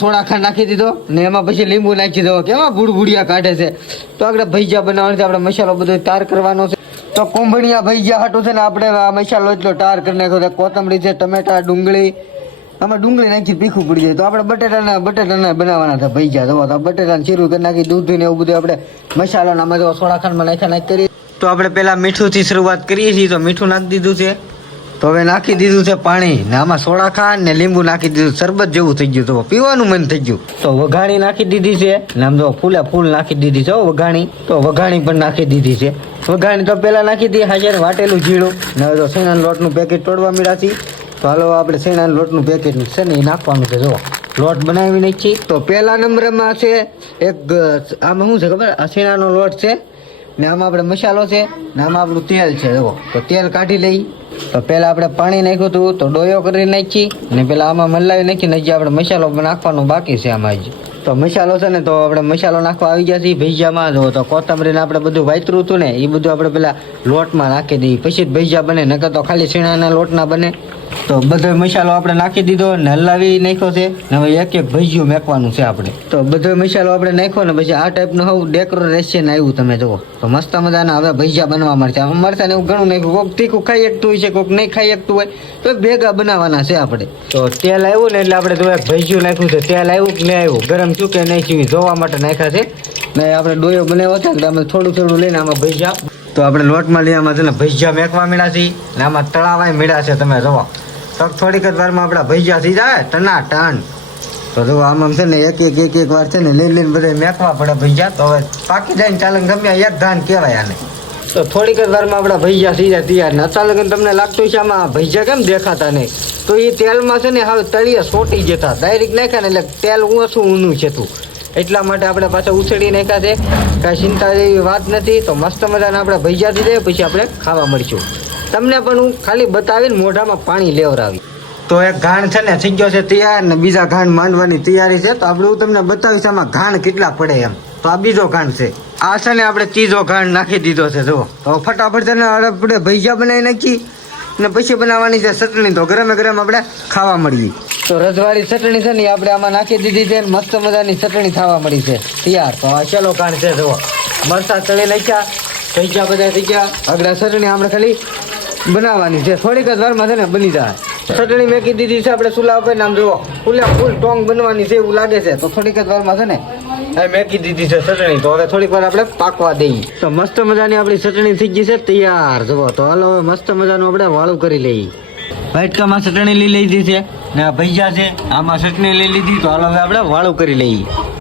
Soda ખાંડ નાખી દીધો ને એમાં પછી લીંબુ નાખી દો. કેવા બુડબુડિયા કાઢે છે. તો આપણે ભજીયા બનાવવાનું છે. આપણે મસાલો બધો તાર કરવાનો છે. તો કોંભણિયા ભજીયા હાટું છે ને આપણે આ મસાલો એટલો તાર કરી નાખ્યો છે. કોથમરી છે, ટમેટા, ડુંગળી. આમાં ડુંગળી નાખી ભીખું પડી જાય. તો આપણે બટેટાના બનાવવાના છે ભજીયા. જો તો બટેટાને ચીરું કરી નાખી, દૂધ ને એવું બધું આપણે મસાલો આમાં જો સોડા ખાંડમાં નાખી કરીએ. તો આપણે પેલા મીઠુંથી શરૂઆત કરીએ છીએ. તો મીઠું નાખી દીધું છે. તો હવે નાખી દીધું છે પાણી ને આમાં સોડા ખાંડ ને લીંબુ નાખી દીધું. શરબત જેવું થઈ ગયું. તો પીવાનું મન થઈ ગયું. તો વઘાણી નાખી દીધી છે ને આમ તો ફૂલ નાખી દીધી છે વઘાણી. તો વઘાણી પણ નાખી દીધી છે. વઘાણી તો પેલા નાખી દીધી હાજર વાટેલું જીરું ને હવે તો શેણાના લોટનું પેકેટ તોડવા મળ્યા છે. તો હાલો આપણે શેણાના લોટનું પેકેટ છે ને એ નાખવાનું છે. જો લોટ બનાવી નાખી. તો પહેલા નંબરમાં છે એક આમાં શું છે ખબર, આ શેણાનો લોટ છે ને આમાં આપણે મસાલો છે ને આમાં આપણું તેલ છે. જો તો તેલ કાઢી લઈ. તો પહેલા આપણે પાણી નાખ્યું હતું તો ડોયો કરી નાખી ને પેલા આમાં મલાવી નાખીને હજી આપણે મસાલો નાખવાનો બાકી છે આમાં હજી. તો મસાલો છે ને તો આપણે મસાલો નાખવા આવી ગયા છીએ ભજીયામાં. જો તો કોથમરીને આપણે બધું વાતરું હતું ને એ બધું આપણે પેલા લોટમાં નાખી દઈએ પછી જ ભજીયા બને. નકર તો ખાલી શીણાના લોટના બને. તો બધો મસાલો આપણે નાખી દીધો ને હલાવી નાખ્યો છે ને હવે એક ભજીયું મેકવાનું છે આપણે. તો બધો મસાલો આપણે નાખ્યો ને પછી આ ટાઈપનું હવે ડેકોરેશન આવ્યું તમે જુઓ. તો મસ્ત મજાના હવે ભજીયા બનવા મળશે. મરચાં ને એવું ઘણું નાખ્યું. કોઈક તીખું ખાઈ શકતું હોય છે, કોઈક નહીં ખાઈ શકતું હોય તો ભેગા બનાવવાના છે આપણે. તો તેલ આવ્યું ને એટલે આપણે તો એક ભજીયું નાખ્યું છે. તેલ આવ્યું કે નહીં આવ્યું, ગરમ છું કે નહીં છું જોવા માટે નાખ્યા છે ને આપણે ડોયો બનાવ્યો છે એટલે અમે થોડું લઈને આમાં ભજીયા. તો આપણે લોટમાં લઈ આમાં છે ને ભજીયા મેકવા મળ્યા છે ને આમાં તળાવાય મળ્યા છે. તમે જોવો તો થોડીક જ વારમાં આપણા ભજીયા થઈ જાય ટનાટન. તો જો આમાં છે ને એક વાર છે ને લઈને બધા મેકવા પડે ભજીયા. તો હવે પાકી જાય ને ચાલે ગમે એક ધાન કહેવાય આને. તો થોડીક જ વારમાં આપણા ભજીયા થઈ જાય તૈયાર. ને અચાનક તમને લાગતું છે આમાં ભજીયા કેમ દેખાતા નહીં, તો એ તેલમાં છે ને હવે તળિયે સોટી જતા ડાયરેક્ટ નાખ્યા ને એટલે તેલ ઊનું છે તું એટલા માટે આપણે પાછા ઉછળી નાખ્યા છે. કાંઈ ચિંતા જેવી વાત નથી. તો મસ્ત મજાના આપણે ભજીયા થઈ જાય પછી આપણે ખાવા મળશું. તમને પણ હું ખાલી બતાવીને મોઢામાં પાણી લેવડાવી. તો એક ઘાણ છે ને થઈ ગયો છે તૈયાર ને બીજા ઘાણ માંડવાની તૈયારી છે. તો આપણે હું તમને બતાવીશ આમાં ઘાણ કેટલા પડે એમ. તો આ બીજો ઘાણ છે. આ છે ને આપણે ત્રીજો ઘાણ નાખી દીધો છે. જો તો ફટાફટ છે ને આપણે ભજીયા બનાવી નાખી ને પછી બનાવવાની છે ચટણી. તો ગરમે ગરમ આપણે ખાવા મળીએ. તો રજવાડી ચટણી છે ને આપણે આમાં નાખી દીધી છે. મસ્ત મજાની ચટણી થવા મળી છે તૈયાર. તો આ ચલો ઘાણ છે. જુઓ મરચાં તળી નાખ્યા, ભજીયા બધા થઈ ગયા. આગળ ચટણી આપણે ખાલી બનાવવાની છે. થોડીક જ વારમાં છે ને બની જાય. ચટણી મેકી દીધી છે આપણે ચૂલા ઉપર. નામ જુઓ ફૂલ ટોંગ બનવાની છે એવું લાગે છે. તો થોડીક જ વારમાં છે ને મેકી દીધી છે ચટણી. તો હવે થોડીક વાર આપણે પાકવા દઈએ. તો મસ્ત મજાની આપણી ચટણી થઈ ગઈ છે તૈયાર. જુઓ તો હાલો હવે મસ્ત મજાનું આપણે વાળું કરી લઈએ. વાટકામાં ચટણી લઈ લીધી છે ને આ ભજીયા છે આમાં ચટણી લઈ લીધી. તો હાલો હવે આપણે વાળું કરી લઈએ.